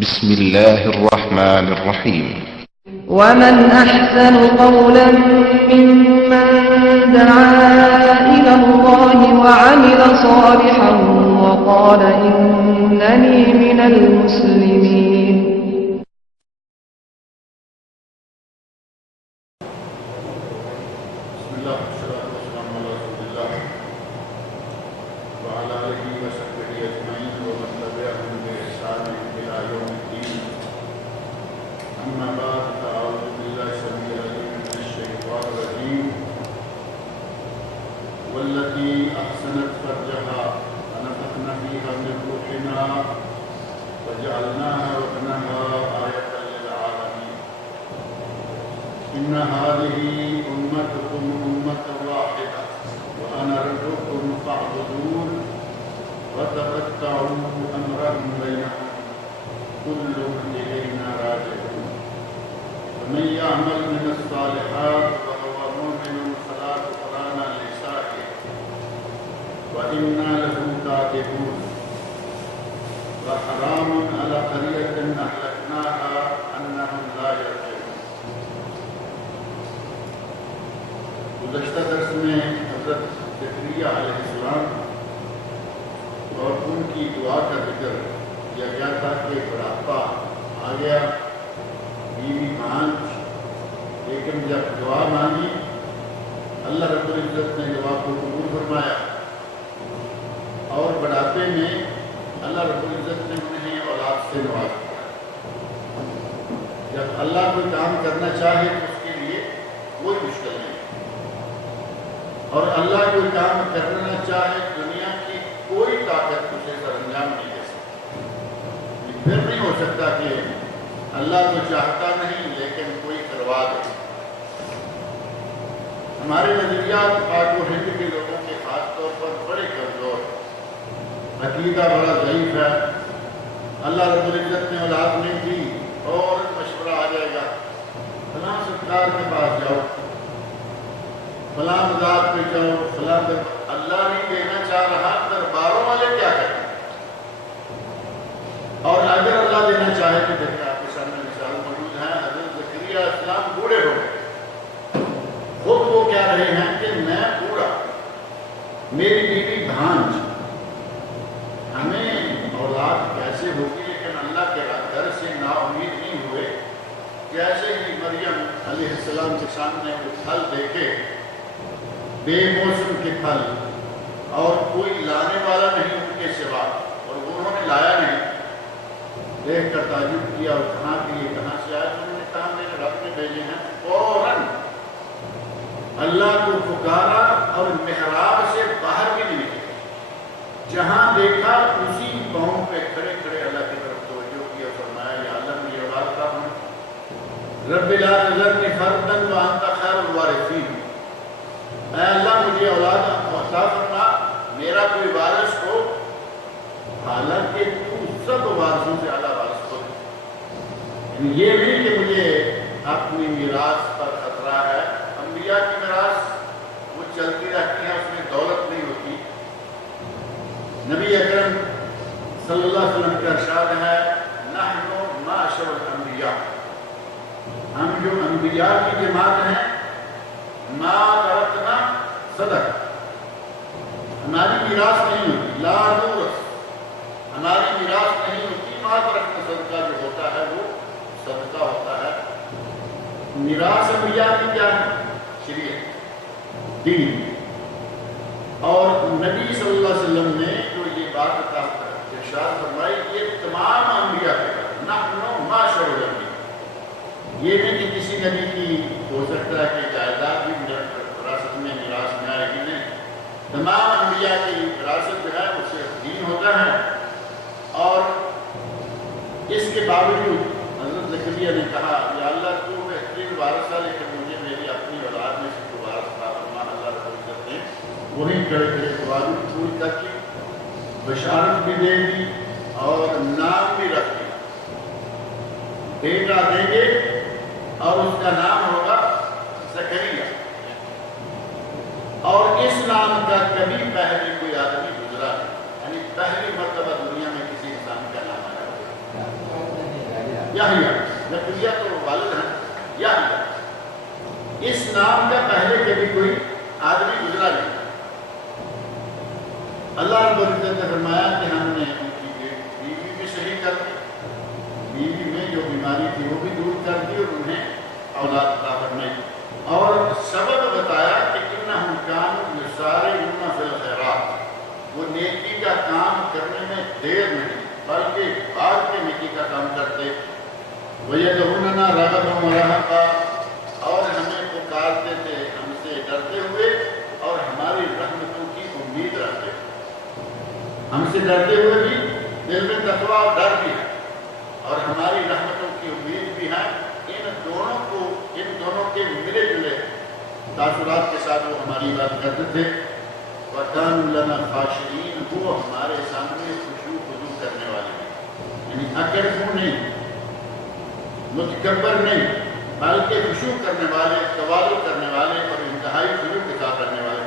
بسم الله الرحمن الرحيم. ومن أحسن قولا ممن دعا إلى الله وعمل صالحا وقال إنني من المسلمين. بسم الله والصلاة والسلام على رسول الله وعلى آله وصحبه أجمعين ومن تبعهم بإحسان إلى يوم الدين. أما بعد فأعوذ بالله السميع العليم من الشيطان الرجيم والتي أحسنت فرجها ونفخنا فيها من روحنا وجعلناها وابنها آية للعالمين. إن هذه أمتكم أمة واحدة وأنا ربكم فاعبدون وتقطعوا أمرهم بينهم كل إلينا راجعون. ومن يعمل من الصالحات وهو مؤمن فلا كفران لسعيه وإنا له كاتبون. وحرام على قرية أهلكناها أنهم لا يرجعون. گزشتہ درس میں حضرت زکریا علیہ السلام اور ان کی دعا کا ذکر کیا گیا تھا کہ بڑھاپا آ گیا، بیوی بانجھ، لیکن جب دعا مانگی اللہ رب العزت نے دعا کو قبول فرمایا اور بڑھاپے میں اللہ رب العزت نے انہیں اولاد سے نواز دیا۔ جب اللہ کوئی کام کرنا چاہے تو اس کے لیے کوئی مشکل نہیں، اور اللہ کوئی کام کرنا چاہے دنیا کی کوئی طاقت اسے سر انجام نہیں دے سکتی۔ پھر نہیں ہو سکتا کہ اللہ تو چاہتا نہیں لیکن کوئی کروا دے۔ ہمارے نظریات پاک و ہند کے لوگوں کے خاص طور پر بڑے کمزور، عقیدہ بڑا ضعیف ہے۔ اللہ رب العزت نے اولاد نہیں دی اور مشورہ آ جائے گا، فلاں سرکار کے پاس جاؤ، فلاں مزاد پہ جاؤ، فلاں اللہ نہیں دینا چاہ رہا، درباروں والے کیا کریں؟ اور اگر اللہ دینا چاہے تو دیکھیں آپ کے سامنے مثال موجود ہیں۔ حضرت زکریا علیہ السلام بوڑھے ہو گئے، خود وہ کہہ رہے ہیں کہ میں بوڑھا، میری بیوی بھانج، ہمیں اولاد کیسے ہوگی؟ لیکن اللہ کے گھر سے نا امید نہیں ہوئے۔ جیسے ہی مریم علیہ السلام کے سامنے وہ پھل دیکھے، بے موسم کے پھل، اور کوئی لانے والا نہیں ان کے سوا، اور انہوں نے لایا نہیں، دیکھ کر تعجب کیا اور کہاں کے لیے کہاں سے آئے؟ انہوں نے کہا میرے رب نے بھیجے ہیں۔ فوراً اللہ کو پکارا اور محراب سے باہر بھی نہیں نکلے، جہاں دیکھا اسی پاؤں پہ کھڑے کھڑے اللہ کی طرف توجہ کیا، فرمایا یا اللہ میری اولاد کا ہوں، رب لا تذرنی فردا وانت خیر الوارثین، اے اللہ مجھے اولاد عطا فرما، میرا کوئی وارث ہو، حالانکہ تو سب وارثوں سے اعلیٰ وارث ہو۔ یعنی یہ نہیں کہ مجھے اپنی میراث پر خطرہ ہے، انبیاء کی میراث وہ چلتی رہتی ہے، اس میں دولت نہیں ہوتی۔ نبی اکرم صلی اللہ علیہ وسلم کا ارشاد ہے نحن معاشر الانبیاء، ہم جو انبیاء کی جماعت ہیں، ما ترکنا صدق، ہماری میراث نہیں ہوتی، لا نورث، ہماری میراث نہیں ہوتی، ما ترکنا صدقہ جو ہوتا ہے وہ صدقہ ہوتا ہے۔ میراث انبیاء کی کیا ہے؟ شریعت، دین۔ اور نبی صلی اللہ علیہ وسلم نے جو یہ بات ارشاد فرمائی، یہ تمام انبیاء کے بعد نحن معاشر الانبیاء، یہ نہیں کہ کسی نبی کی ہو سکتا ہے کہ جائیداد بھی وراثت میں میراث میں آئے گی، نہیں، تمام انبیاء کی وراثت جو ہے وہ صرف دین ہوتا ہے۔ اور اس کے باوجود حضرت زکریا نے کہا یا اللہ تو بہترین وارث ہے، لیکن مجھے میری اپنی اولاد میں سے کوئی وارث عطا فرما۔ اللہ رب العزت نے وہی کھڑے کھڑے قرآن پوری تک کی بشارت بھی دے دی اور نام بھی رکھ دیا، بیٹا دیں گے اور اس کا نام ہوگا زکریا، اور اس نام کا کبھی پہلے کوئی آدمی گزرا نہیں، یعنی پہلی مرتبہ دنیا میں کسی انسان کا نام آیا۔ یحییٰ، زکریا تو والد ہیں، یحییٰ، اس نام کا پہلے کبھی کوئی آدمی گزرا نہیں۔ اللہ رب العزت نے فرمایا کہ ہم نے ان کی بیوی بھی صحیح کر دی، بیوی میں جو بیماری تھی وہ بھی دور کر دی اور انہیں اولاد عطا فرمائی، اور سبب بتایا کہ انہم کانوا یسارعون فی الخیرات، وہ نیکی کا کام کرنے میں دیر نہیں بلکہ بھاگ کے نیکی کا کام کرتے، وَيَدْعُونَنَا رَغَبًا وَرَهَبًا، اور ہمیں پکارتے تھے ہم سے ڈرتے ہوئے اور ہماری رحمتوں کی امید رکھتے، ہم سے ڈرتے ہوئے بھی دل میں تقویٰ اور ڈر بھی ہے اور ہماری رحمتوں کی امید بھی ہے۔ ان دونوں کے ملے جلے تاثرات کے ساتھ وہ ہماری بات کرتے تھے۔ وَكَانُوا لَنَا خَاشِعِينَ، وہ ہمارے سامنے خشوع خضوع کرنے والے ہیں، یعنی اکڑ خوں نہیں، متکبر نہیں، بلکہ خشوع کرنے والے، تواضع کرنے والے اور انتہائی خضوع کے ساتھ رہنے والے۔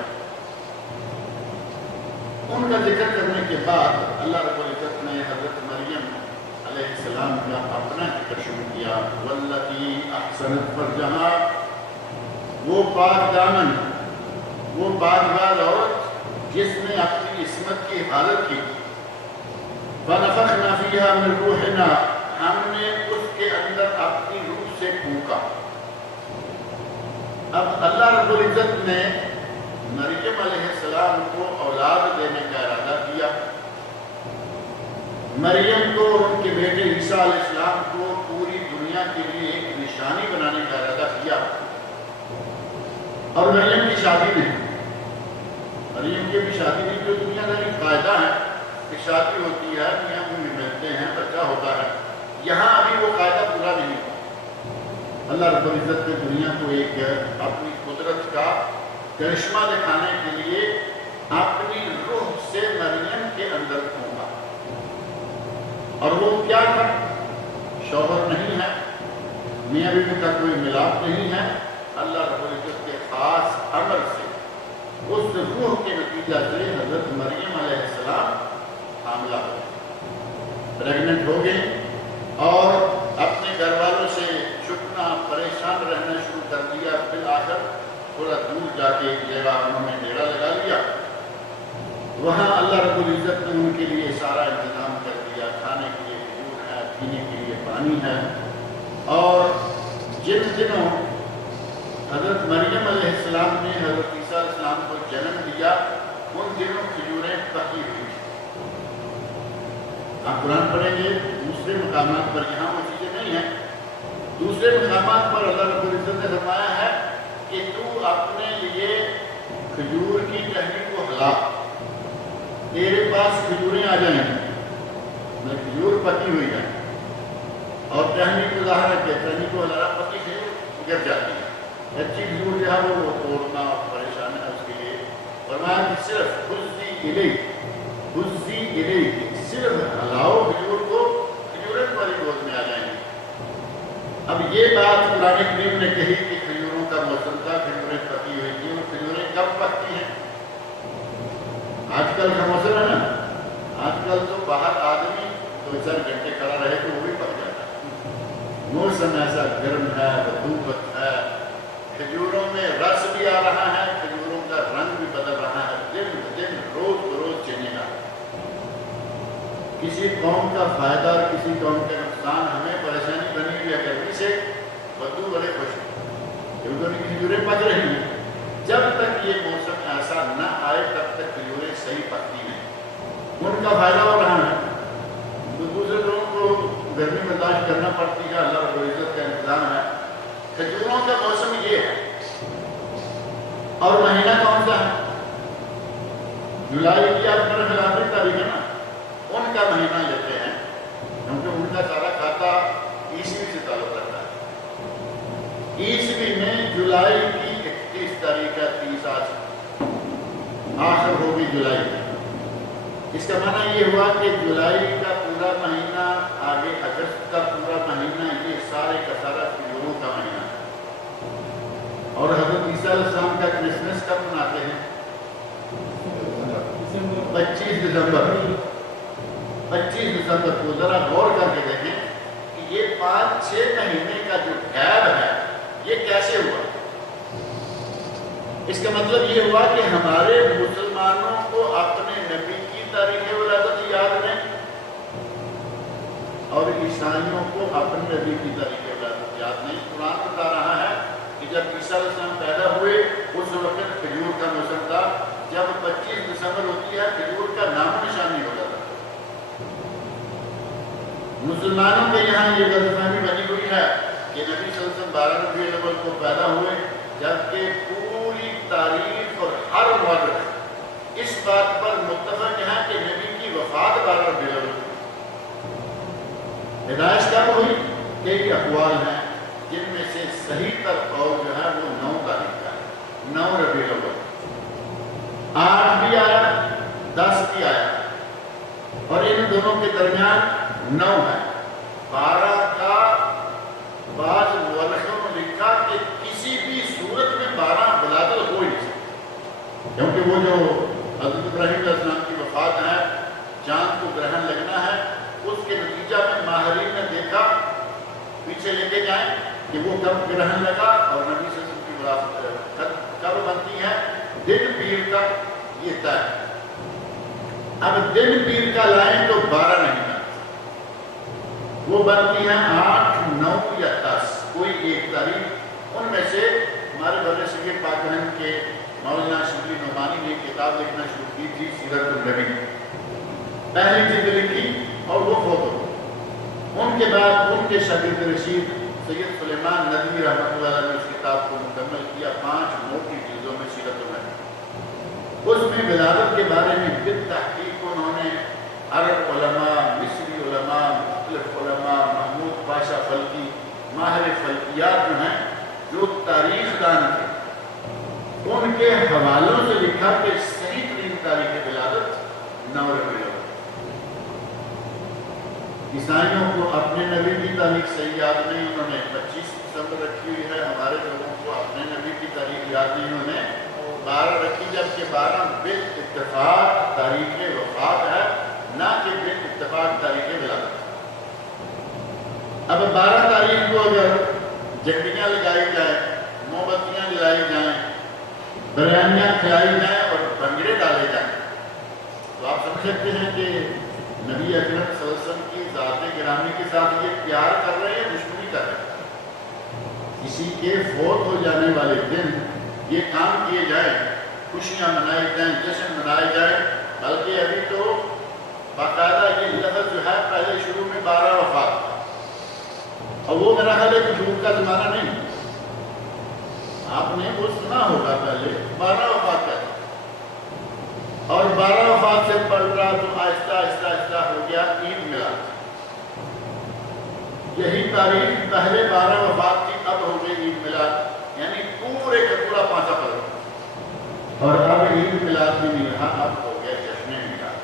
ان کا ذکر کرنے کے بعد اللہ رب العزت نے حضرت مریم علیہ السلام کا اپنا ذکر شروع کیا، واللتی احسنت فرجہا، وہ پاک دامن، وہ پاکباز عورت جس نے اپنی عصمت کی حفاظت کی، فنفخنا فیہا من روحنا، ہم نے اس کے اندر اپنی روح سے پھونکا۔ اب اللہ رب العزت نے مریم علیہ السلام کو اولاد دینے کا ارادہ کیا، مریم کو اور ان کے بیٹے عیسیٰ علیہ السلام کو پوری دنیا کے لیے ایک نشانی بنانے کا ارادہ کیا، اور مریم کی شادی نہیں، مریم کی بھی شادی نہیں، جو دنیا داری قاعدہ ہے کہ شادی ہوتی ہے، میاں بیوی ملتے ہیں، بچہ ہوتا ہے، یہاں ابھی وہ قاعدہ پورا نہیں ہوا۔ اللہ رب العزت نے دنیا کو ایک اپنی قدرت کا کرشمہ دکھانے کے لیے اپنی روح سے مریم کے اندر پھونکا، اور وہ کیا تھا؟ شوہر نہیں ہے، میاں بیوی کا کوئی ملاپ نہیں ہے، اللہ رب العزت کے خاص امر سے اس روح کے نتیجہ سے حضرت مریم علیہ السلام حاملہ ہو گئے، پریگننٹ ہو گئے، اور اپنے گھر والوں سے چھپنا، پریشان رہنا شروع کر دیا۔ بالآخر تھوڑا دور جا کے ایک جگہ انہوں نے ڈیرا لگا لیا، وہاں اللہ رب العزت نے ان کے لیے سارا انتظام کر دیا، کھانے کے لیے کھجور ہے، پینے کے لیے پانی ہے، اور جن دنوں حضرت مریم علیہ السلام نے حضرت عیسیٰ علیہ السلام کو جنم دیا، ان دنوں کھجوریں پکی ہوئی۔ آپ قرآن پڑھیں گے دوسرے مقامات پر، یہاں وہ چیزیں نہیں ہیں، دوسرے مقامات پر اللہ رب العزت نے فرمایا ہے کہ تو اپنے لیے کھجور کی ٹہنی کو ہلا، تیرے پاس کھجوریں آ جائیں گی، میں کھجور پکی ہوئی ہے، اور ٹہنی کو ظاہر ہے کہ ٹہنی کو ہلانا، پکی کھجور گر جاتی ہے، اچھی کھجور جو ہے وہ توڑنا پریشان ہے، اس کے لیے فرمایا کہ صرف حزی الیک، صرف ہلاؤ کھجور کو، کھجوریں تمہاری گود میں آ جائیں گی۔ اب یہ بات قرآن کریم نے کہی کہ کھجوروں کا موسم تھا، کھجوریں پکی ہوئی تھیں، اور کھجوریں کب پکتی ہیں؟ آج کل کا موسم ہے نا، آج کل تو باہر آدمی 2-4 گھنٹے کھڑا رہے تو وہ بھی پک جاتا ہے، موسم ایسا گرم ہے، رطوبت ہے، کھجوروں میں رس بھی آ رہا ہے، کھجوروں کا رنگ بھی بدل رہا ہے، دن بدن روز بروز چینج آ رہا ہے۔ کسی قوم کا فائدہ اور کسی قوم کا نقصان ہمیں پریشانی بنی ہوئی ہے گرمی سے، بدو بڑے خوش ہیں کیونکہ ان کی کھجوریں پک رہی ہیں۔ جب تک یہ موسم ایسا نہ آئے تب تک کھجوریں صحیح پکتی ہیں، ان کا فائدہ ہو رہا ہے، تو دوسرے لوگوں کو گرمی برداشت کرنا پڑتی ہے، اللہ رب العزت کا انتظام ہے۔ کھجوروں کا موسم یہ ہے، اور مہینہ کون سا ہے؟ جولائی کی آپ میرے خلاف تاریخ ہے نا، ان کا مہینہ لیتے ہیں کیونکہ ان کا سارا کھاتا عیسوی سے تعلق رکھتا ہے۔ عیسوی میں جولائی کی 31 تاریخ ہے، 30 آج آخر ہوگی جولائی میں۔ اس کا معنی یہ ہوا کہ جولائی کا پورا مہینہ، آگے اگست کا پورا مہینہ، یہ سارے کا سارا کھجوروں کا مہینہ ہے۔ اور حضرت عیسیٰ علیہ السلام کا کرسمس کب مناتے ہیں؟ 25 دسمبر کو ذرا غور کر کے دیکھیں کہ یہ 5-6 مہینے کا جو غیب ہے یہ کیسے ہوا؟ اس کا مطلب یہ ہوا کہ ہمارے مسلمانوں کو اپنے نبی کی تاریخ ولادت یاد نہیں، اور عیسائیوں کو اپنے نبی کی تاریخ ولادت یاد نہیں۔ قرآن بتا رہا ہے کہ جب عیسیٰ علیہ السلام پیدا ہوئے اس وقت کھجور کا موسم تھا، جب 25 دسمبر ہوتی ہے کھجور کا نام و نشان نہیں ہوتا تھا۔ مسلمانوں کے یہاں یہ غلط فہمی بنی ہوئی ہے کہ نبی صلی اللہ علیہ وسلم 12 ربیع الاول کو پیدا ہوئے، جبکہ پوری تاریخ اور ہر مورخ اس بات پر متفق ہے کہ نبی کی وفات 12 ربیع الاول کو۔ پیدائش کب ہوئی؟ کئی اقوال ہیں، جن میں سے صحیح تر قول جو ہے وہ 9 تاریخ کا ہے، 9 ربیع الاول۔ 8 بھی آیا، 10 بھی آیا، اور ان دونوں کے درمیان 9 ہے۔ 12 کا بعض مورخوں نے لکھا کہ کسی بھی صورت میں 12 ولادت ہو ہی نہیں سکتی، کیونکہ وہ جو حضرت ابراہیم علیہ السلام کی وفات ہے، چاند کو گرہن لگنا ہے، اس کے نتیجہ میں ماہرین نے دیکھا، پیچھے لے کے جائیں کہ وہ کب گرہن لگا اور نبی صلی اللہ علیہ وسلم کی وفات کب بنتی ہے، دن پیر کا یہ طے۔ اب دن پیر کا لائن تو 12 نہیں ہے، وہ بنتی ہیں 8، 9 یا 10، کوئی ایک تاریخ۔ ان میں سے ہمارے بر صغیر پاک ہند کے مولانا شبلی نعمانی نے کتاب لکھنا شروع کی تھی، سیرت النبی، پہلی جلد لکھی اور وہ فوت ہو گئے۔ ان کے بعد ان کے شاگرد رشید سید سلیمان ندوی رحمۃ اللہ علیہ نے اس کتاب کو مکمل کیا 5 موٹی جلدوں میں، سیرت النبی۔ اس میں ولادت کے بارے میں بالتحقیق انہوں نے عرب علماء، مصری علماء، مختلف علماء، محمود پاشا فلکی، ماہر فلکیات جو ہیں، جو تاریخ دان تھے، ان کے حوالوں سے لکھا کہ صحیح ترین تاریخ ولادت 9 ربیع الاول۔ عیسائیوں کو اپنے نبی کی تاریخ صحیح یاد نہیں، انہوں نے 25 دسمبر رکھی ہوئی ہے۔ ہمارے لوگوں کو اپنے نبی کی تاریخ یاد نہیں، انہوں نے 12 رکھی، جبکہ 12 بالاتفاق تاریخ وفات ہے، نہ کہ بالاتفاق تاریخ ولادت۔ اب 12 تاریخ کو اگر جھنڈیاں لگائی جائیں، موم بتیاں جلائی جائیں، بریانیاں کھلائی جائیں اور بھنگڑے ڈالے جائیں، تو آپ سمجھ سکتے ہیں کہ نبی اکرم صلی اللہ علیہ وسلم کی ذات گرامی کے ساتھ یہ پیار کر رہے ہیں، دشمنی کر رہے ہیں۔ کسی کے فوت ہو جانے والے دن یہ کام کیے جائیں، خوشیاں منائی جائیں، جشن منائے جائیں، بلکہ ابھی تو باقاعدہ یہ لفظ جو ہے پہلے شروع میں 12 وفات تھا، اور وہ میرا خیال ہے کہ جھوٹ کا زمانہ نہیں، آپ نے وہ سنا ہوگا پہلے 12 وفات کا، اور 12 وفات سے پڑھ رہا تو آہستہ آہستہ آہستہ ہو گیا عید میلاد۔ یہی تاریخ پہلے 12 وفات کی، اب ہو گئی عید میلاد، یعنی پورے کا پورا 5 پڑھ رہا، اور اب عید میلاد بھی نہیں رہا، اب ہو گیا جشن میلاد۔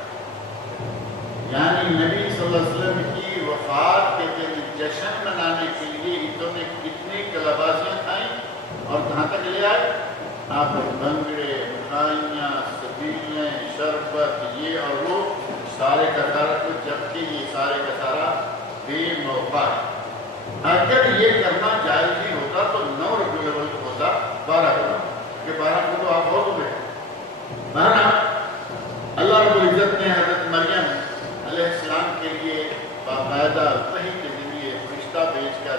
یعنی نبی صلی اللہ علیہ وسلم کی وفات کے دن جشن منانے کے لیے عیدوں نے کتنی کلابازیاں کھائیں اور کہاں تک لے آئے؟ آپ بنگڑے، مٹھائیاں، سبیلیں، شربت، یہ اور وہ سارے کا سارا، جبکہ یہ سارے کا سارا بے موقع ہے۔ اگر یہ کرنا جائز نہیں ہوتا تو 9 ربیع الاول کو ہوتا 12 کو، کہ 12 کو تو آپ ہو گئے۔ اللہ رب العزت نے حضرت مریم علیہ السلام کے لیے باقاعدہ وحی کے ذریعے فرشتہ بھیج کر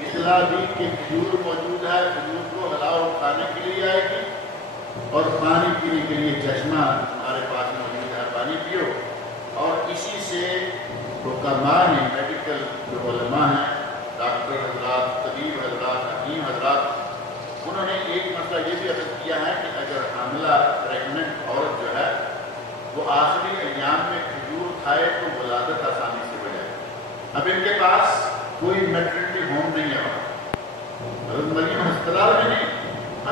اطلاع دی کہ کھجور موجود ہے، کھجور کو ہلاؤ کھانے کے لیے آئے گی، اور پانی پینے کے لیے چشمہ ہمارے پاس موجود ہے، پانی پیو۔ اور اسی سے حکماء نے، میڈیکل جو علماء ہیں، ڈاکٹر حضرات، طبیب حضرات، حکیم حضرات، انہوں نے ایک مسئلہ یہ بھی عرض کیا ہے کہ اگر حاملہ پریگننٹ عورت جو ہے وہ آخری ایام میں کھجور کھائے تو ولادت آسانی سے ہو جائے۔ اب ان کے پاس کوئی میٹرنٹی ہوم نہیں ہے، حضرت مریم ہسپتال میں نہیں،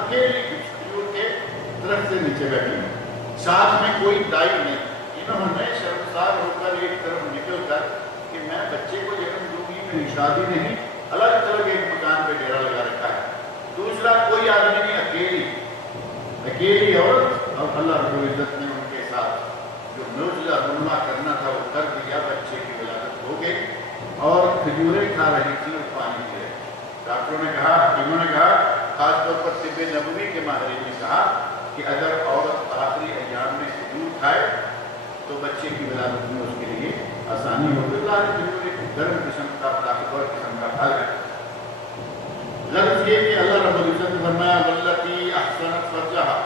اکیلی کھجور کے درخت سے نیچے بیٹھی ہے، ساتھ میں کوئی دائی نہیں۔ انہوں نے شرمسار ہو کر ایک طرف نکل کر کہ میں بچے کو جنم دوں گی، میری شادی نہیں، الگ تھلگ ایک مکان پہ ڈیرا لگا رکھا ہے، دوسرا کوئی آدمی نہیں، اکیلی عورت، اور اللہ رب العزت نے ان کے ساتھ جو معجزہ رونما کرنا تھا وہ کر دیا، بچے کی ولادت ہو گئی۔ اور کھجوریں کھا رہی تھی اور پانی پی رہی تھی۔ ڈاکٹروں نے کہا، حکیموں نے کہا، خاص طور پر طب نبوی کے ماہرین نے کہا کہ اگر عورت آخری ایام میں کھجور کھائے تو بچے کی ولادت میں اس کے لیے آسانی ہوگی۔ کھجور ایک گرم قسم کا طاقتور قسم کا پھل ہے۔ لفظ یہ کہ اللہ رب العزت نے فرمایا واللتی احسنت فرجہا،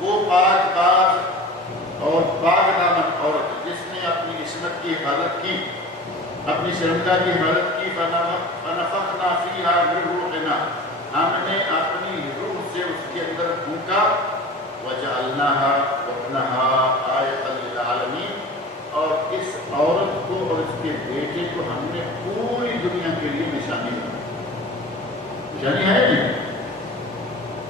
وہ پاک باز اور پاک دامن عورت جس نے اپنی عصمت کی حفاظت کی، اپنی شرمگاہ کی حفاظت کی، فنفخنا فیہا من روحنا، ہم نے اپنی روح سے اس کے اندر پھونکا، وجعلناہا وابنہا آیۃ للعالمین، اور اس عورت کو اور اس کے بیٹے کو ہم نے پوری دنیا کے لیے نشانی بنائی۔ نشانی ہے نہیں،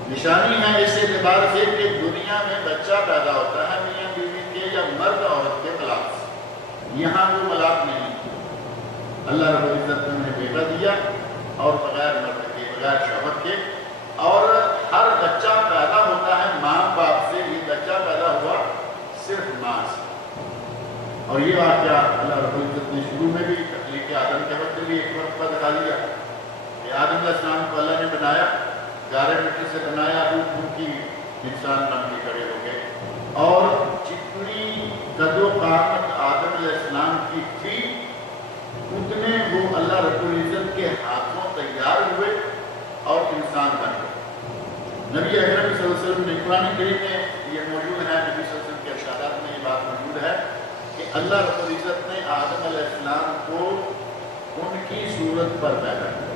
نشانی ہے اس اعتبار سے کہ دنیا میں بچہ پیدا ہوتا ہے میاں بیوی کے یا مرد عورت کے طلاق سے، یہاں وہ طلاق نہیں۔ اللہ رب العزت نے انہیں بیٹا دیا اور بغیر مرد کے، بغیر شوہر کے، اور ہر بچہ پیدا ہوتا ہے ماں باپ سے، یہ بچہ پیدا ہوا صرف ماں سے۔ اور یہ واقعہ اللہ رب العزت نے شروع میں بھی تخلیق آدم کے وقت بھی ایک وقت پر دکھا دیا کہ آدم علیہ السلام کو اللہ نے بنایا، گارے مٹی سے بنایا، روح پھونکی، انسان بن کے کھڑے ہو گئے، اور جتنی قد و قامت آدم علیہ السلام کی تھی اتنے وہ اللہ رب العزت کے ہاتھوں تیار ہوئے اور انسان بن گئے۔ نبی اکرم صلی اللہ علیہ وسلم نے قرآن کریم میں یہ موجود ہے، نبی صلی اللہ علیہ وسلم کے ارشادات میں یہ بات موجود ہے کہ اللہ رب العزت نے آدم علیہ السلام کو ان کی صورت پر پیدا کیا۔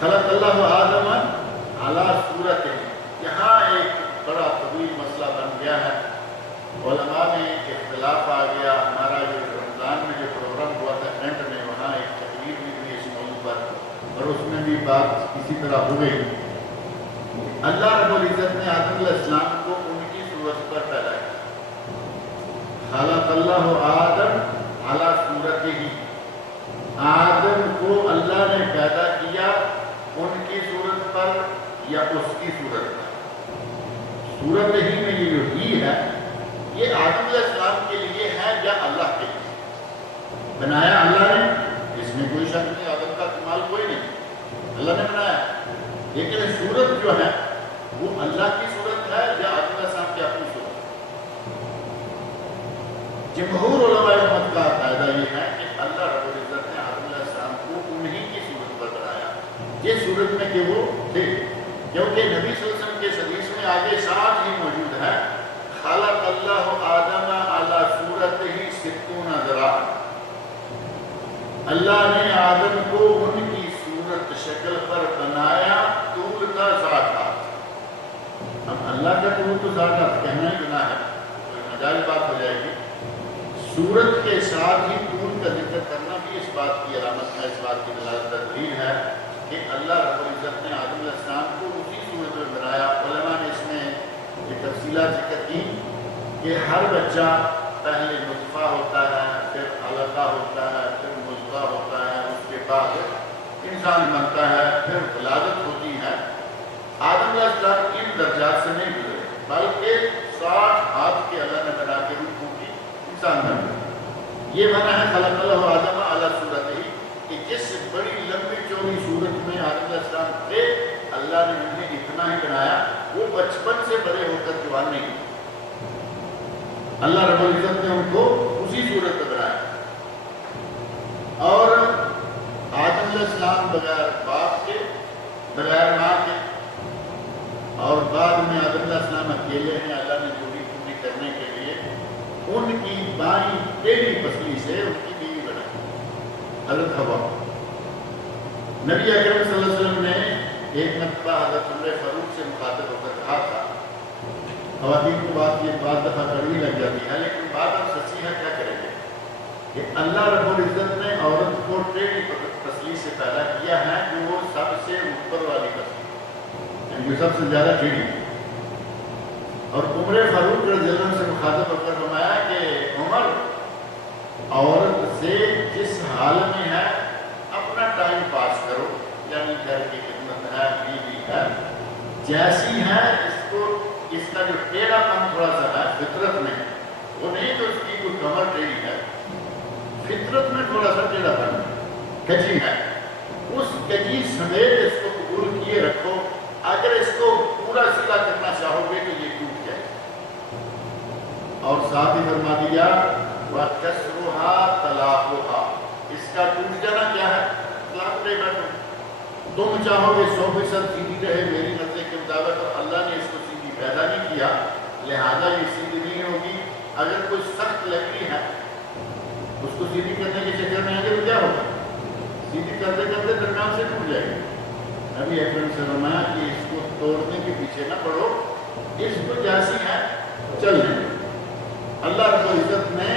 خلق اللہ آدم علی صورتہ، یہاں ایک بڑا طویل مسئلہ بن گیا ہے، علماء میں اختلاف آ گیا۔ ہمارا جو رمضان میں جو پروگرام ہوا تھا کینٹ میں، وہاں ایک تقریر بھی ہوئی اس موضوع پر، اور اس میں بھی بات اسی طرح ہو گئی۔ اللہ رب العزت نے آدم علیہ السلام کو ان کی صورت پر پیدا کیا۔ خلق اللہ آدم علی صورتہ، آدم کو اللہ نے پیدا کیا ان کی صورت پر یا اس کی صورت پر؟ صورت ہی میں یہ جو ہی ہے یہ آدم علیہ السلام کے لیے ہے یا اللہ کے لیے؟ بنایا اللہ نے، اس میں کوئی شک نہیں، آدم کا کمال کوئی نہیں، اللہ نے بنایا، لیکن صورت جو ہے وہ اللہ کی صورت ہے یا آدم علیہ السلام کی اپنی صورت؟ جمہور علماء امت کا قاعدہ یہ ہے کہ اللہ رب العزت نے آدم علیہ السلام کو انہی کی صورت پر بنایا، جس صورت میں کہ وہ تھے، کیونکہ نبی صلی اللہ علیہ وسلم کے حدیث میں آگے ساتھ ہی موجود ہے خلق اللہ آدم علی صورتہ 60 ذراع، اللہ نے آدم کو ان کی صورت شکل پر بنایا، طول کا 60 ہاتھ۔ اب اللہ کا طول تو 60 ہاتھ کہنا ہی گناہ ہے، کوئی ناجائز بات ہو جائے گی۔ صورت کے ساتھ ہی طول کا ذکر کرنا بھی اس بات کی علامت ہے، اس بات کی دلیل ہے کہ اللہ رب العزت نے آدم علیہ السلام کو اسی صورت میں بنایا۔ علماء نے اس میں یہ تفصیلات ذکر کی کہ ہر بچہ پہلے نطفہ ہوتا ہے، پھر علقہ ہوتا ہے، پھر مضغہ ہوتا ہے، اس کے بعد انسان بنتا ہے، پھر ولادت ہوتی ہے۔ آدم علیہ السلام ان درجات سے نہیں گزرے، بلکہ 60 ہاتھ کے اللہ نے بنا کے روح کی انسان بن گئے۔ یہ بنا ہے خلق اللہ آدم علی صورتہ، کہ جس بڑی لمبی چوڑی صورت میں آدم علیہ السلام تھے اللہ نے انہیں اتنا ہی بنایا، وہ بچپن سے بڑے ہو کر جوان نہیں، اللہ رب العزت نے ان کو اسی صورت میں بنایا۔ اور آدم علیہ السلام بغیر باپ کے، بغیر ماں کے، اور بعد میں آدم علیہ السلام اکیلے ہیں، اللہ نے جوڑی پوری کرنے کے لیے ان کی بائیں ٹیڑھی پسلی سے ان کی بیوی بنائی، حضرت حوا۔ نبی اکرم صلی اللہ علیہ وسلم نے ایک مرتبہ حضرت عمر فاروق سے مخاطب ہو کر کہا تھا، خواتین کو بات یہ بعض دفعہ کڑوی لگ جاتی ہے لیکن بات ہم سچی ہے، کیا کریں گے کہ اللہ رب العزت نے عورت کو ٹیڑھی پسلی سے پیدا کیا ہے، جو وہ سب سے اوپر والی پسلی، یعنی جو سب سے زیادہ ٹیڑھی۔ اور عمر فاروق رضی اللہ عنہ سے مخاطب ہو کر فرمایا کہ عمر، عورت سے جس حال میں ہے اپنا ٹائم پاس کرو، یعنی گھر کی خدمت ہے، بیوی ہے، جیسی ہے اس کا جو ٹیڑھا پن تھوڑا سا ہے فطرت میں، وہ نہیں تو اس کی کوئی کمر ٹیڑھی ہے، فطرت میں تھوڑا سا ٹیڑھا پن کجی ہے، اس کجی سمیت اس کو قبول کیے رکھو. اگر اس کو پورا سیدھا کرنا چاہو گے تو یہ ٹوٹ جائے. اور ساتھ ہی فرما دیا وَكَسْرُهَا طَلَاقُهَا، اس کا ٹوٹ جانا کیا ہے؟ طلاق دے بیٹھو. تم چاہو گے 100% سیدھی رہے میری نظر کے مطابق، اور اللہ نے اس کو سیدھی پیدا نہیں کیا لہذا یہ سیدھی نہیں ہوگی. اگر کوئی سخت لکڑی ہے اس کو سیدھی کرنے کے چکر میں آگے تو کیا ہوگا؟ سیدھی کرتے کرتے درمیان سے ٹوٹ جائے گی. نبی اکرم صلی اللہ علیہ وسلم نے کہ اس کو توڑنے کے پیچھے نہ پڑو، اس کو جیسی ہے چل رہے. اللہ رب العزت نے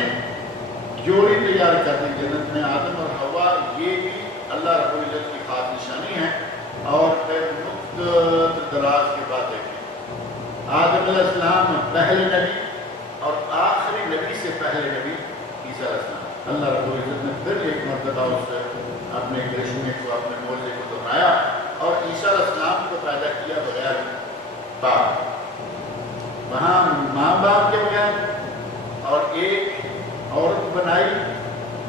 جوڑی تیار کر دی جنت میں، آدم اور حوا، یہ بھی اللہ رب العزت کی خاص نشانی ہے. اور پھر مدت دراز کے بعد دیکھیں آدم علیہ السلام پہلے نبی اور آخری نبی سے پہلے نبی عیسیٰ علیہ السلام. اللہ رب العزت نے پھر ایک مرتبہ اس سے اپنے کرشمے کو، اپنے معجزے کو دہرایا اور عیسیٰ علیہ السلام کو پیدا کیا بغیر باپ. وہاں ماں باپ کے بغیر، اور ایک عورت بنائی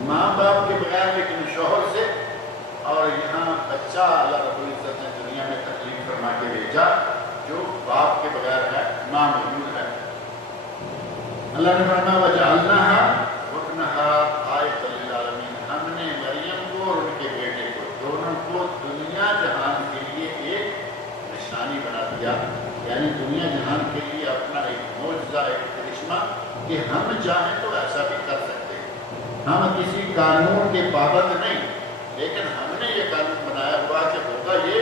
ماں باپ کے بغیر لیکن شوہر سے. اور یہاں بچہ اللہ رب العزت نے دنیا میں تخلیق فرما کے بھیجا جو باپ کے بغیر ہے، ماں موجود ہے. اللہ نے فرمایا وَجَعَلْنَاهَا وَابْنَهَا آیَةً لِلْعَالَمِينَ، ہم نے مریم کو اور ان کے بیٹے کو دونوں کو دنیا جہان کے لیے ایک نشانی بنا دیا. یعنی دنیا جہان کے لیے اپنا ایک معجزہ، ایک کرشمہ کہ ہم چاہیں تو ایسا بھی کر سکتے ہیں. ہم کسی قانون کے پابند نہیں، لیکن ہم نے یہ قانون بنایا ہوا کہ ہوگا یہ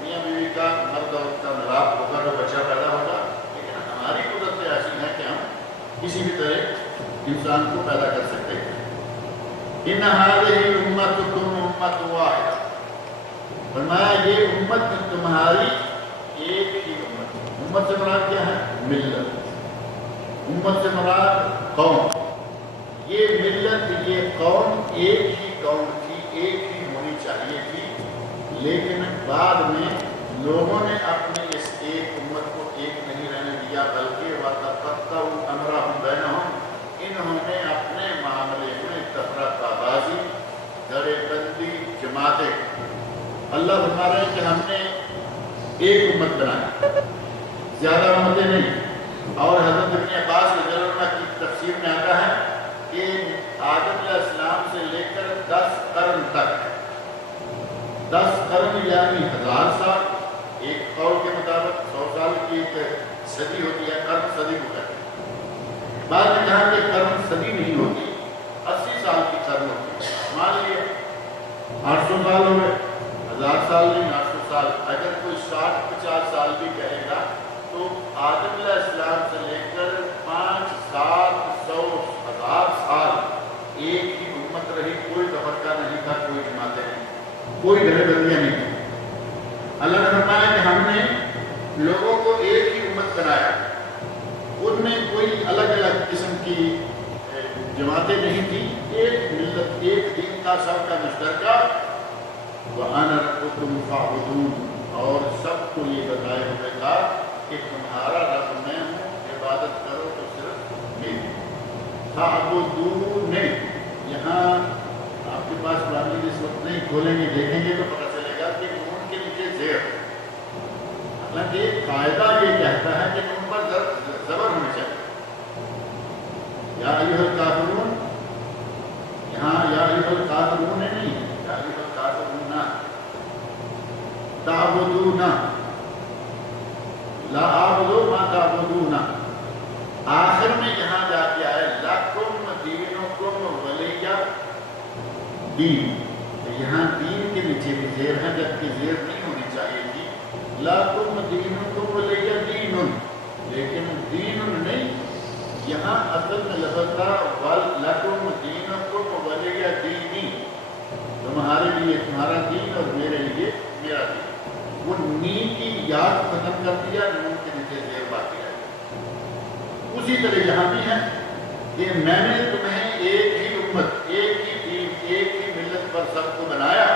میاں بیوی کا، مرد عورت کا ملاپ ہوگا تو بچہ پیدا ہوگا. لیکن ہماری قدرت ایسی ہے کہ ہم کسی بھی طرح انسان کو پیدا کر سکتے ہیں. ان هذه امتکم امۃ واحدہ، فرمایا یہ امت تمہاری ایک ہی امت. امت سے مراد کیا ہے؟ ملت. امت سے مراد قوم. یہ ملت، یہ قوم ایک ہی قوم تھی، ایک ہی ہونی چاہیے تھی. لیکن بعد میں لوگوں نے اپنے اس ایک امت کو ایک نہیں رہنے دیا بلکہ وَتَقَطَّعُوا أَمْرَهُمْ بَيْنَهُمْ، انہوں نے اپنے معاملے میں تفرقہ بازی، دھڑے بندی، جماعتیں. اللہ فرما رہے ہیں کہ ہم نے ایک امت بنائی، زیادہ امتیں نہیں. اور حضرت ابن عباس رضی اللہ عنہ کی تفسیر میں آتا ہے کہ آدم علیہ السلام سے لے کر 10 قرن تک، 10 قرن یعنی 1000 سال، ایک قول کے مطابق 100 سال کی ایک صدی ہوتی ہے، قرن صدی کو کہتے ہیں. بعد میں کہا کہ قرن صدی نہیں ہوتی، 80 سال کی قرن ہوتی ہے. مان لیے 800 سال ہو گئے، 1000 سال نہیں 800 سال. اگر کوئی 60-50 سال بھی کہے گا تو آدم علیہ السلام سے لے کر 500-700-1000 سال ایک ہی امت رہی. کوئی تفرقہ نہیں تھا، کوئی جماعتیں نہیں، کوئی گھر بندیاں نہیں تھیں. اللہ نے فرمایا کہ ہم نے لوگوں کو ایک ہی امت بنایا، ان میں کوئی الگ الگ قسم کی جماعتیں نہیں تھیں. ایک ملت، ایک دین کا سب کا مشترکہ. وَأَنَا رَبُّكُمْ فَاعْبُدُونِ، اور سب کو یہ بتائے ہوئے تھا کہ تمہارا رب میں ہوں، عبادت کرو تو صرف میری. فَاعْبُدُونِ، یہاں آپ کے پاس قرآن اس وقت نہیں، کھولیں گے دیکھیں گے تو پتہ چلے گا کہ نون کے نیچے زیر. حالانکہ قاعدہ یہ کہتا ہے کہ نون پر زبر ہونی چاہیے. یا ایھا الکافرون، یہاں یا ایھا الکافرون نہیں، یا ایھا الکافرون تعبدون، لا اعبد ما تعبدون. آخر میں یہاں جا کے آئے لکم دینکم ولی دین. یہاں دین کے نیچے بھی زیر ہے جبکہ زیر نہیں ہونی چاہیے تھی. لکم دینکم ولی دین، لیکن دین نہیں. یہاں اصل میں لفظ تھا لکم دینکم ولی دینی، تمہارے لیے تمہارا دین اور میرے لیے میرا دین. وہ نین کی یاد ختم کر دیا، نون کے نیچے زیر باقی ہے. اسی طرح یہاں بھی ہے کہ میں نے تمہیں ایک ہی امت، ایک ہی دین، ایک ہی ملت پر سب کو بنایا.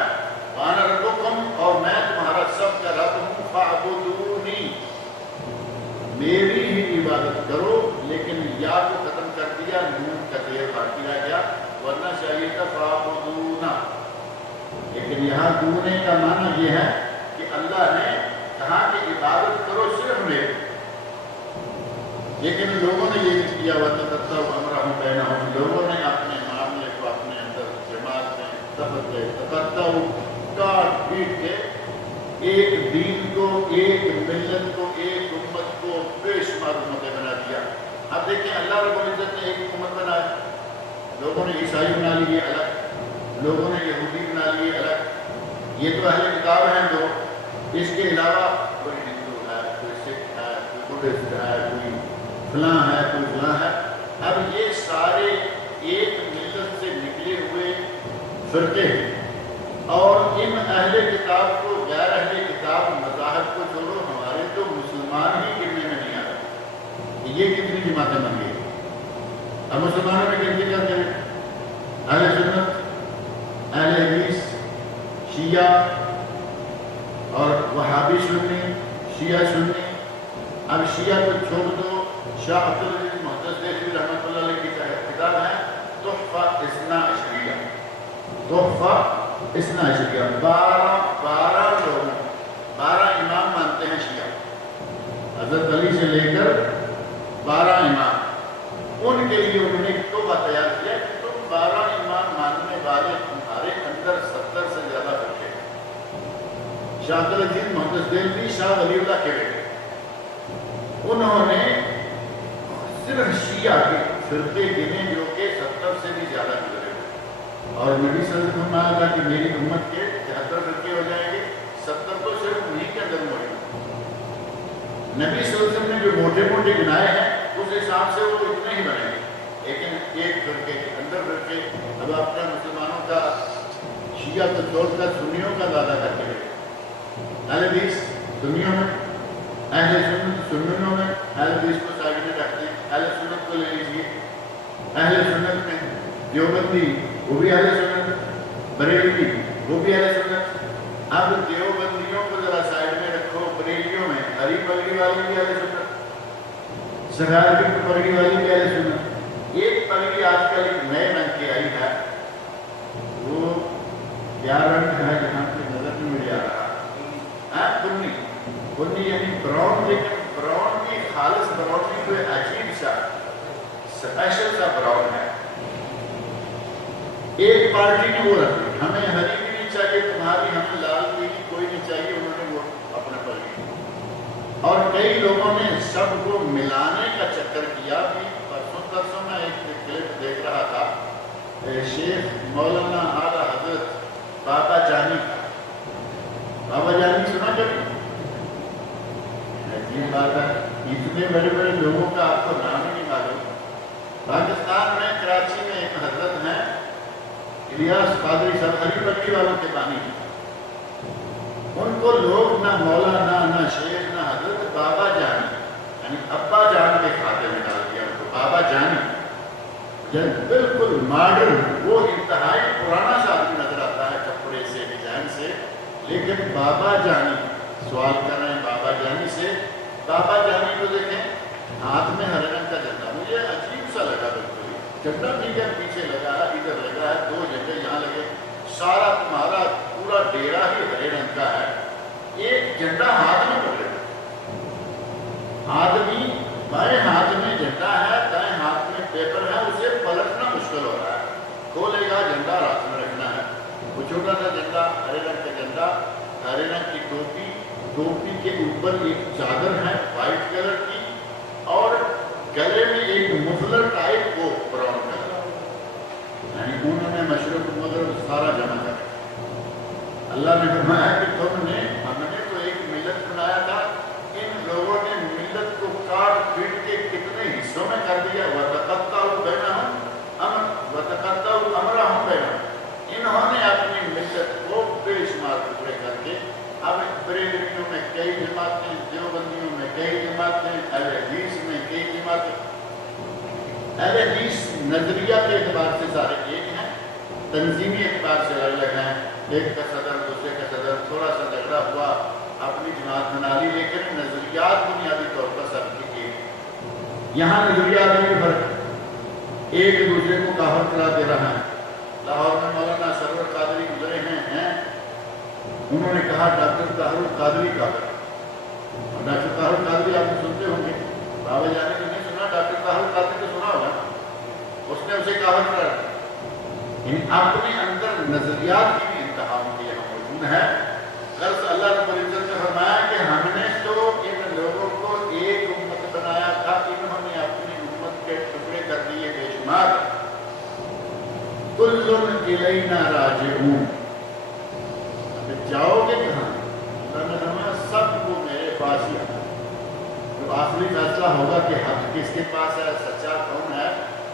وَأَنَا رَبُّكُمْ، اور میں تمہارا سب کا رب ہوں. فَاعْبُدُونِی، میری ہی عبادت کرو. لیکن یا کو ختم کر دیا، نون کا زیر باقی رہ گیا. ورنہ چاہیے تھا فاعبدونا، لیکن یہاں دونے کا معنی یہ ہے کہ اللہ نے کہا کہ عبادت کرو صرف میری، لیکن لوگوں نے یہ نہیں کیا، وَتَقَطَّعُوا أَمْرَهُمْ بَيْنَهُمْ، لوگوں نے اپنے معاملے کو اپنے اندر جماعت میں تقطعوا کاٹ پیٹ کے ایک دین کو، ایک ملت کو، ایک امت کو بے شمار امتیں بنا دیا۔ اب دیکھیں اللہ رب العزت نے ایک امت بنایا، لوگوں نے عیسائی بنا لیے الگ، لوگوں نے یہودی بنا لیے الگ، یہ تو اہل کتاب ہیں دو، اس کے علاوہ کوئی ہندو ہے، کوئی سکھ ہے، کوئی بدھسٹ ہے، کوئی فلاں ہے، کوئی فلاں ہے۔ اب یہ سارے ایک ملت سے نکلے ہوئے فرقے ہیں، اور ان اہل کتاب کو، غیر اہل کتاب مذاہب کو چھوڑو، ہمارے تو مسلمان ہی گننے میں نہیں آتے، یہ کتنی جماعتیں بن گئی۔ اب مسلمانوں میں گنتی کرتے ہیں اہل سنت، اہل حدیث، شیعہ اور وہابی سنی، شیعہ سنی۔ اب شیعہ کو چھوڑ دو، شاہ عبدالعزیز محدث دہلوی رحمۃ اللہ علیہ کی کتاب ہے تحفہ اثنا عشریہ، تحفہ اثنا عشریہ، 12 لوگ، 12 امام مانتے ہیں شیعہ، حضرت علی سے لے کر 12 امام، ان کے لیے انہوں نے ایک تحفہ تیار کیا کہ تم 12 امام ماننے والے، تمہارے اندر 70 سے زیادہ فرقے ہیں۔ شاہ عبدالعزیز محدث دہلوی شاہ ولی اللہ کے بیٹے، انہوں نے صرف شیعہ کے فرقے گنے جو کہ 70 سے بھی زیادہ گزرے ہوئے، اور نبی صلی اللہ علیہ وسلم نے کہا کہ میری امت کے 73 فرقے ہو جائیں گے، 70 تو صرف انہیں کے اندر موجود ہیں۔ نبی صلی اللہ علیہ وسلم نے جو موٹے موٹے گنائے ہیں اس حساب سے وہ اتنے ہی بنے گے، لیکن ایک فرقے کے اندر فرقے۔ اب اپنے مسلمانوں کا شیعہ کو چھوڑ کر سنیوں کا زیادہ کر کے اہل حدیث سنیوں میں، اہل سنت سنیوں میں، اہل حدیث کو سائڈ میں رکھتے ہیں، اہل سنت کو لے لیجیے، اہل سنت میں دیوبندی وہ بھی اہل سنت، بریلوی وہ بھی اہل سنت۔ اب دیوبندیوں کو ذرا سائڈ میں رکھو، بریلیوں میں ہری پگڑی والی بھی اہل سنت، سگار کی پگڑی والی بھی اہل سنت۔ ایک پگڑی آج کل ایک نئے رنگ کی آئی ہے، وہ کیا رنگ ہے جہاں پہ نظر میں مل جا رہا ہے، بنی، بنی یعنی براؤن، لیکن براؤن بھی خالص براؤن بھی کوئی عجیب سا اسپیشل سا براؤن ہے۔ ایک پارٹی نے وہ رکھی، ہمیں ہری بھی نہیں چاہیے تمہاری، ہمیں لال بھی کوئی نہیں چاہیے، انہوں نے وہ اپنے پر لیا، اور کئی لوگوں نے سب کو ملانے کا چکر کیا بھی۔ پرسوں میں ایک کلپ دیکھ رہا تھا شیخ مولانا اعلیٰ حضرت بابا جانی کا، بابا جانی سنا کبھی؟ عجیب بات ہے، اتنے بڑے بڑے لوگوں کا آپ کو نام ہی نہیں معلوم۔ پاکستان میں کراچی میں ایک حضرت ہیں الیاس قادری صاحب، ہری پگڑی والوں کے بانی ہیں، ان کو لوگ نہ مولانا نہ شیخ نہ حضرت، بابا جانی یعنی ابا جان کے کھاتے میں ڈال دیا ان کو، بابا جانی، بالکل ماڈرن، وہ انتہائی پرانا سا آدمی نظر آتا ہے کپڑے سے، ڈیزائن سے، لیکن بابا جانی سوال کر رہے ہیں بابا جانی سے۔ بابا جانی کو دیکھیں، ہاتھ میں ہرے رنگ کا جھنڈا، مجھے عجیب سا لگا، بالکل جھنڈا ٹھیک ہے، پیچھے لگا ہے، ادھر لگا ہے، 2 جھنڈے یہاں لگے، سارا تمہارا پورا ڈیرا ہی ہرے رنگ کا ہے، ایک جھنڈا ہاتھ میں پکڑے، آدمی بائیں ہاتھ میں جھنڈا ہے، دائیں ہاتھ میں پیپر ہے، اسے پلٹنا مشکل ہو رہا ہے، کھولے گا جھنڈا ہاتھ میں رکھنا ہے، وہ چھوٹا سا جھنڈا، ہرے رنگ کا جھنڈا، ہرے رنگ کی ٹوپی، ٹوپی کے اوپر ایک چادر ہے وائٹ کلر کی، اور گلے میں ایک مفلر ٹائپ وہ براؤن کلر، یعنی انہوں نے مشرق مغرب سارا جمع کر اللہ نے فرمایا کہ تم نے، ہم نے تو ایک ملت بنایا تھا، ان لوگوں نے ملت کو کاٹ پیٹ کے کتنے حصوں میں کر دیا، وَتَقَطَّعُوا أَمْرَهُمْ بَيْنَهُمْ، انہوں نے اپنی ملت کو بے شمار ٹکڑے کر کے، اب بریلویوں میں کئی جماعتیں، دیوبندیوں میں کئی جماعتیں، اہل حدیث میں کئی جماعتیں۔ اہل حدیث نظریہ کے اعتبار سے سارے ایک ہیں، تنظیمی اعتبار سے الگ الگ ہیں، ایک کا صدر دوسرے کا صدر، تھوڑا سا جھگڑا ہوا اپنی جماعت بنا لی، لیکن نظریات بنیادی طور پر سب کی ایک۔ یہاں نظریات میں بھی فرق، ایک دوسرے کو کافر قرار دے رہا ہے، لاہور میں مولانا سرور قادری گزرے ہیں، انہوں نے کہا ڈاکٹر طاہر القادری کا ہے۔ ڈاکٹر طاہر القادری آپ سنتے ہوں گے، بابا جانے کو نہیں سنا، ڈاکٹر طاہر القادری تو سنا ہوگا، اس نے اسے کہا اپنے اندر نظریات کی بھی انتہا کے یہاں موجود ہے۔ غرض اللہ رب العزت نے فرمایا کہ ہم نے تو ان لوگوں کو ایک امت بنایا تھا، انہوں نے اپنی امت کے ٹکڑے کر دیے بے شمار۔ کل الینا راجعون، جاؤ گے کہاں؟ اللہ نے فرمایا سب کو میرے پاس ہی آنا۔ تو آخری فیصلہ ہوگا کہ حق کس کے پاس ہے، سچا کون ہے،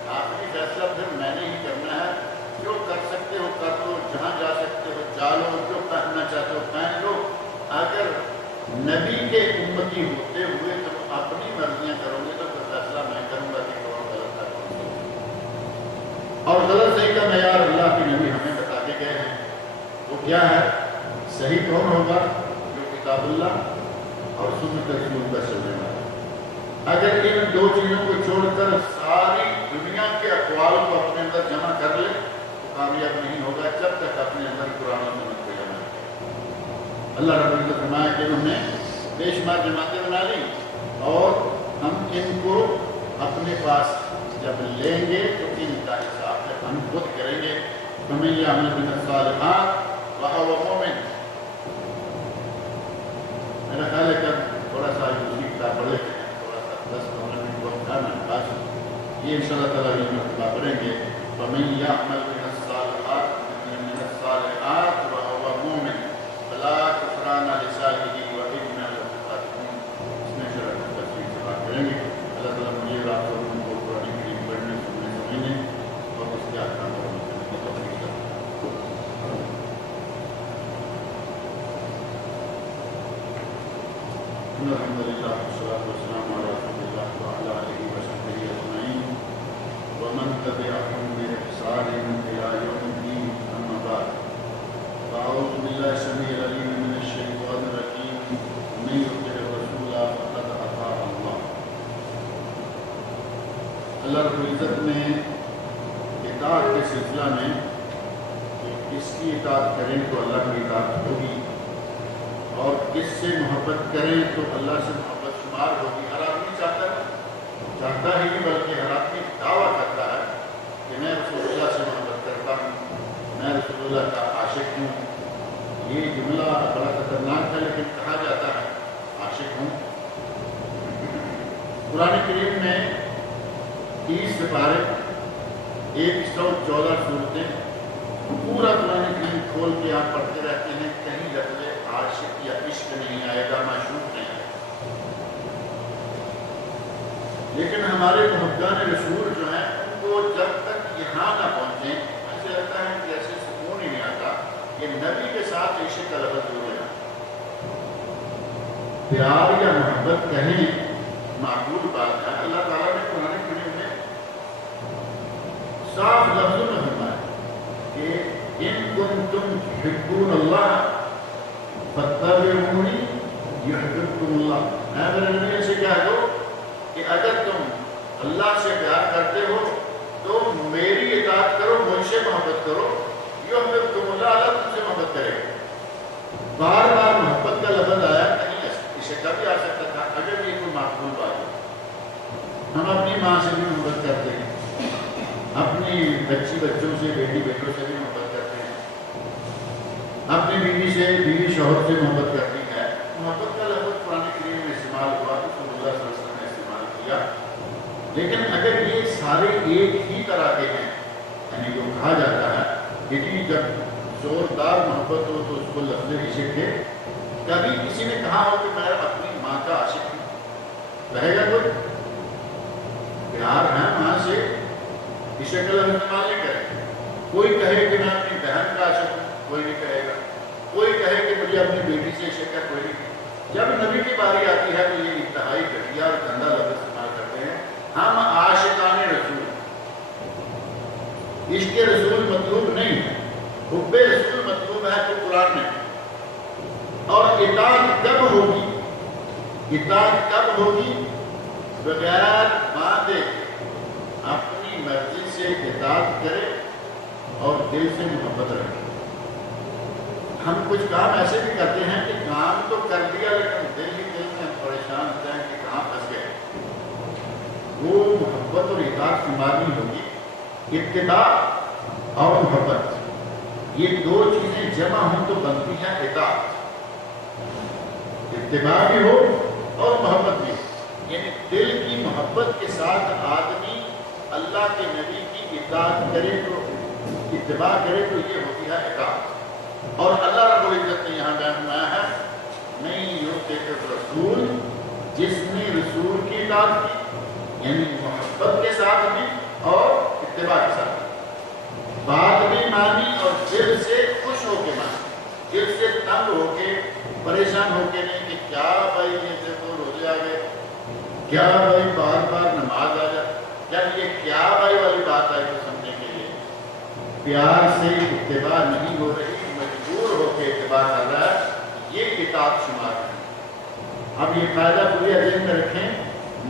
آخری فیصلہ پھر میں نے ہی کرنا ہے۔ جو کر سکتے ہو کر لو، جہاں جا سکتے ہو جا لو، جو پہننا چاہتے ہو پہن لو۔ اگر نبی کے امتی ہوتے ہوئے تم اپنی مرضیاں کرو گے تو پھر فیصلہ میں کروں گا کہ کون غلط ہے کون صحیح۔ اور غلط صحیح کا معیار اللہ کے نبی ہمیں بتا کے گئے ہیں، وہ کیا ہے؟ صحیح کون ہوگا؟ جو کتاب اللہ اور سنت رسول پر چلنے والا۔ اگر ان دو چیزوں کو چھوڑ کر ساری دنیا کے اقوال کو اپنے اندر جمع کر لے تو کامیاب نہیں ہوگا جب تک اپنے اندر قرآن و سنت کو جمع کرے۔ اللہ رب العزت فرمایا کہ انہوں نے بے شمار جماعتیں بنا لی اور ہم ان کو اپنے پاس جب لیں گے تو ان کا حساب ہے ہم خود کریں گے۔ فَمَن يَعْمَلْ مِنَ الصَّالِحَاتِ وَهُوَ مُؤْمِنٌ۔ میرا خیال ہے کہ تھوڑا سا دوسری کتاب پڑھ لیتے ہیں، تھوڑا سا 10-15 منٹ وقت تھا میرے پاس، یہ انشاءاللہ تعالیٰ یہ مرتبہ پڑھیں گے۔ فَمَن يَعْمَلْ مِنَ الصَّالِحَاتِ وَهُوَ مُؤْمِنٌ فَلَا كُفْرَانَ لِسَانِهِ وَإِنَّا لَهُ كَاتِبُونَ۔ اس میں شرح تفصیل سے بات کریں گے۔ اللہ تعالیٰ مجھے اور آپ لوگوں کو قرآن کریم پڑھنے سننے سمجھنے اور اس کے احکام پر عمل کرنے کی توفیق عطا فرمائے۔ الحمد للہ والصلاة والسلام علی رسول اللہ وعلی آلہ وصحبہ اجمعین ومن تبعهم بإحسان إلى يوم الدين، أما بعد، فأعوذ بالله السميع العليم من الشيطان الرجيم، ومن يطع الرسول فقد أطاع الله۔ اللہ رب العزت نے اطاعت کے سلسلہ میں کہ کس کی اطاعت کریں تو اللہ کی اطاعت ہوگی اور کس سے محبت کریں تو اللہ سے محبت شمار ہوگی۔ ہر آدمی چاہتا ہی نہیں بلکہ ہر آدمی دعویٰ کرتا ہے کہ میں رسول اللہ سے محبت کرتا ہوں، میں رسول اللہ کا عاشق ہوں۔ یہ جملہ بڑا خطرناک ہے لیکن کہا جاتا ہے عاشق ہوں۔ قرآن کریم میں 30 سپارے، 114 صورتیں، پورا قرآن کریم کھول کے آپ پڑھتے رہتے ہیں، کہیں لفظ عاشق یا عشق نہیں آئے گا، معشوق نہیں آئے گا۔ لیکن ہمارے محبان رسول جو ہیں ان کو جب تک یہاں نہ پہنچیں ایسے لگتا ہے کہ ایسے سکون ہی نہیں آتا کہ نبی کے ساتھ عشق کا لفظ ہو گیا۔ پیار یا محبت کہیں معقول بات ہے۔ اللہ تعالیٰ نے قرآن کریم میں صاف لفظوں میں فرمایا کہ ان کنتم تحبون اللہ فاتبعونی یحببکم اللہ۔ میں میرے نبی سے کہہ دو کہ اگر تم اللہ سے پیار کرتے ہو تو میری اطاعت کرو، مجھ سے محبت کرو، یحببکم اللہ، اللہ تم سے محبت کرے گا۔ بار بار محبت کا لفظ آیا، کہیں اسے کبھی آ سکتا تھا اگر یہ کوئی معقول بات ہے۔ ہم اپنی ماں سے بھی محبت کرتے ہیں، اپنی بچوں سے، بیٹی بیٹوں سے بھی محبت کرتے ہیں، اپنی بیوی سے، بیوی شوہر سے محبت کرتی ہے۔ محبت کا لفظ قرآن کریم میں استعمال ہوا، رسول اللہ صلی اللہ علیہ وسلم نے استعمال کیا۔ لیکن اگر یہ سارے ایک ہی طرح کے ہیں، یعنی جو کہا جاتا ہے کہ جی جب زوردار محبت ہو تو اس کو لفظ عشق ہے، کبھی کسی نے کہا ہو کہ میں اپنی ماں کا عاشق ہوں، کہے گا کوئی؟ پیار ہے ماں سے، عشق کا لفظ استعمال نہیں کرے۔ کوئی کہے کہ میں اپنی بہن کا عاشق ہوں، کوئی نہیں کہے گا۔ کوئی کہے کہ مجھے اپنی بیٹی سے عشق ہے، کوئی نہیں۔ جب نبی کی باری آتی ہے تو یہ انتہائی گھٹیا اور گندا لفظ استعمال کرتے ہیں، ہم عاشقان رسول۔ عشق رسول مطلوب نہیں ہے، حب رسول مطلوب ہے تو قرآن میں۔ اور اطاعت کب ہوگی؟ اطاعت کب ہوگی؟ بغیر باندھے اپنی مرضی سے اطاعت کرے اور دل سے محبت رکھیں۔ ہم کچھ کام ایسے بھی کرتے ہیں کہ کام تو کر دیا لیکن دل میں ہم پریشان ہوتے ہیں کہ کہاں پھنس گئے۔ وہ محبت اور اطاعت کی معنی ہوگی اتباع اور محبت، یہ دو چیزیں جمع ہوں تو بنتی ہیں اطاعت۔ اتباع بھی ہو اور محبت بھی ہو، یعنی دل کی محبت کے ساتھ آدمی اللہ کے نبی کی اطاعت کرے تو اتباع کرے تو یہ ہوتی ہے اطاعت۔ اور اللہ رب العزت نے یہاں بیان فرمایا ہے نہیں یؤتی الرسول، جس نے رسول کی اطاعت کی، یعنی محبت کے ساتھ بھی اور اتباع کے ساتھ بھی، بات بھی مانی اور دل سے خوش ہو کے مانی، دل سے تنگ ہو کے پریشان ہو کے نہیں کہ کیا بھائی یہ دیکھو روزے آ گئے، کیا بھائی بار بار نماز آ جائے، کیا یہ کیا بھائی والی بات آئی تو سمجھنے کے لیے پیار سے اتباع نہیں ہو رہی، مجبور ہو کے اتباع کر رہا ہے، یہ اطاعت شمار ہے۔ اب یہ قاعدہ پوری ذہن میں رکھیں،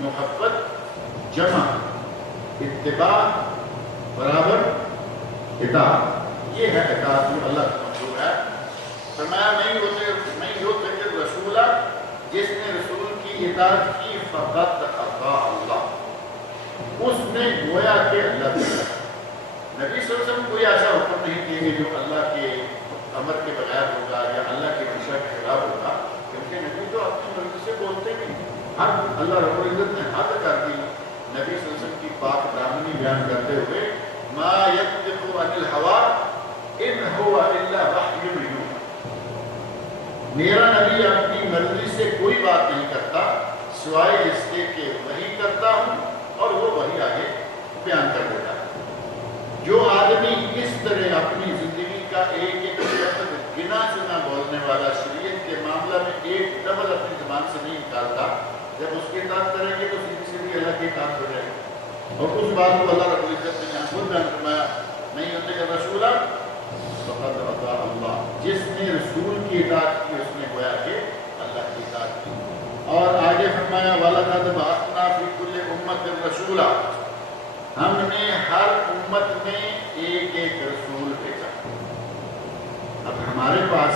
محبت جمع اتباع برابر اطاعت، یہ ہے اطاعت جو اللہ کا مطلوب ہے۔ فرمایا نہیں یؤتی الرسول، جس نے رسول کی اطاعت کی فقط اطاع اللہ، اس نے گویا کہ اللہ کی نبی صلی اللہ علیہ وسلم کوئی ایسا حکم نہیں دیں گے جو اللہ کے امر کے بغیر ہوگا یا اللہ کی منشا کے خلاف ہوگا، کیونکہ نبی تو اپنی مرضی سے بولتے نہیں، حد اللہ رب العزت نے حد کر دی نبی صلی اللہ علیہ وسلم کی پاک دامنی بیان کرتے ہوئے، ما ينطق عن الهوى ان هو الا وحی یوحی، میرا نبی اپنی مرضی سے کوئی بات نہیں کرتا سوائے اس کے کہ وحی کرتا ہوں اور وہ وحی آگے بیان کر دیتا ہے۔ جو آدمی اس طرح اپنی زندگی کا ایک ایک لفظ گنا چنا بولنے والا شریعت کے معاملہ میں ایک ڈبل اپنی زبان سے نہیں نکالتا، جب اس کی اطاعت کریں گے تو سیدھی سیدھی اللہ کی اطاعت ہو جائے گی۔ اور اس بات کو اللہ رب العزت نے یہاں خود بیان فرمایا نہیں یؤتی الرسول فقط اطاع اللہ، جس نے رسول کی اطاعت کی اس نے گویا کہ اللہ کی اطاعت کی۔ اور آگے فرمایا وَلَقَدْ بَعَثْنَا فِي كُلِّ أُمَّةٍ رَسُولًا، ہم نے ہر امت میں ایک ایک رسول بھیجا۔ اب ہمارے پاس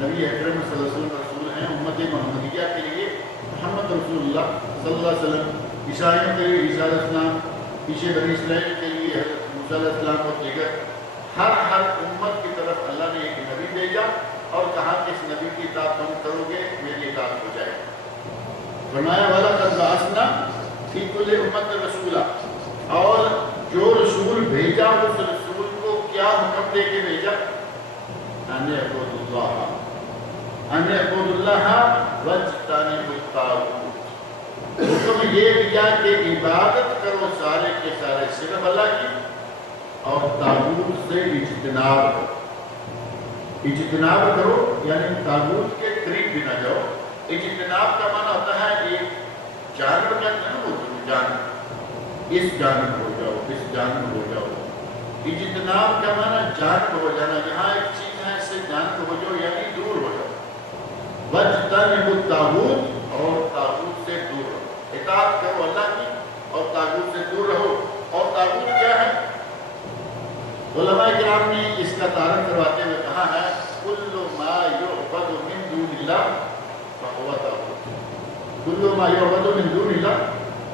نبی اکرم صلی اللہ علیہ وسلم رسول ہیں امت محمدیہ کے لیے، محمد رسول اللہ صلی اللہ علیہ وسلم، عیسائیوں کے لیے عیسیٰ علیہ السلام، پیچھے بنی اسرائیل کے لیے حضرت موسیٰ علیہ السلام اور دیگر، ہر امت کی طرف اللہ نے ایک نبی بھیجا اور کہا کہ اس نبی کی اطاعت تم کرو گے میری اطاعت ہو جائے گی۔ فرمایا وَلَقَدْ بَعَثْنَا فِي كُلِّ أُمَّةٍ رَسُولًا، اور جو رسول بھیجا اس رسول کو کیا حکم دے کے بھیجا، ان اعبدوا اللہ واجتنبوا الطاغوت، حکم یہ دیا کہ عبادت کرو سارے کے سارے صرف اللہ کی، اور طاغوت سے اجتناب کرو، یعنی طاغوت کے قریب بھی نہ جاؤ۔ اجتناب کا معنی ہوتا ہے ایک جانور کا جانور، اس جانب ہو جاؤ، اس جانب ہو جاؤ۔ اجتناب کا معنی جانب ہو جانا، جہاں ایک چیز ہے اس سے جانب ہو جاؤ یعنی دور ہو جاؤ۔ واجتنبوا الطاغوت، اور طاغوت سے دور رہو، اطاعت کرو اللہ کی اور طاغوت سے دور رہو۔ اور طاغوت کیا ہے؟ علماء کرام نے اس کا تعارف کرواتے ہوئے کہا ہے کل ما یعبد من دون اللہ فهو طاغوت، کل ما یعبد من دون اللہ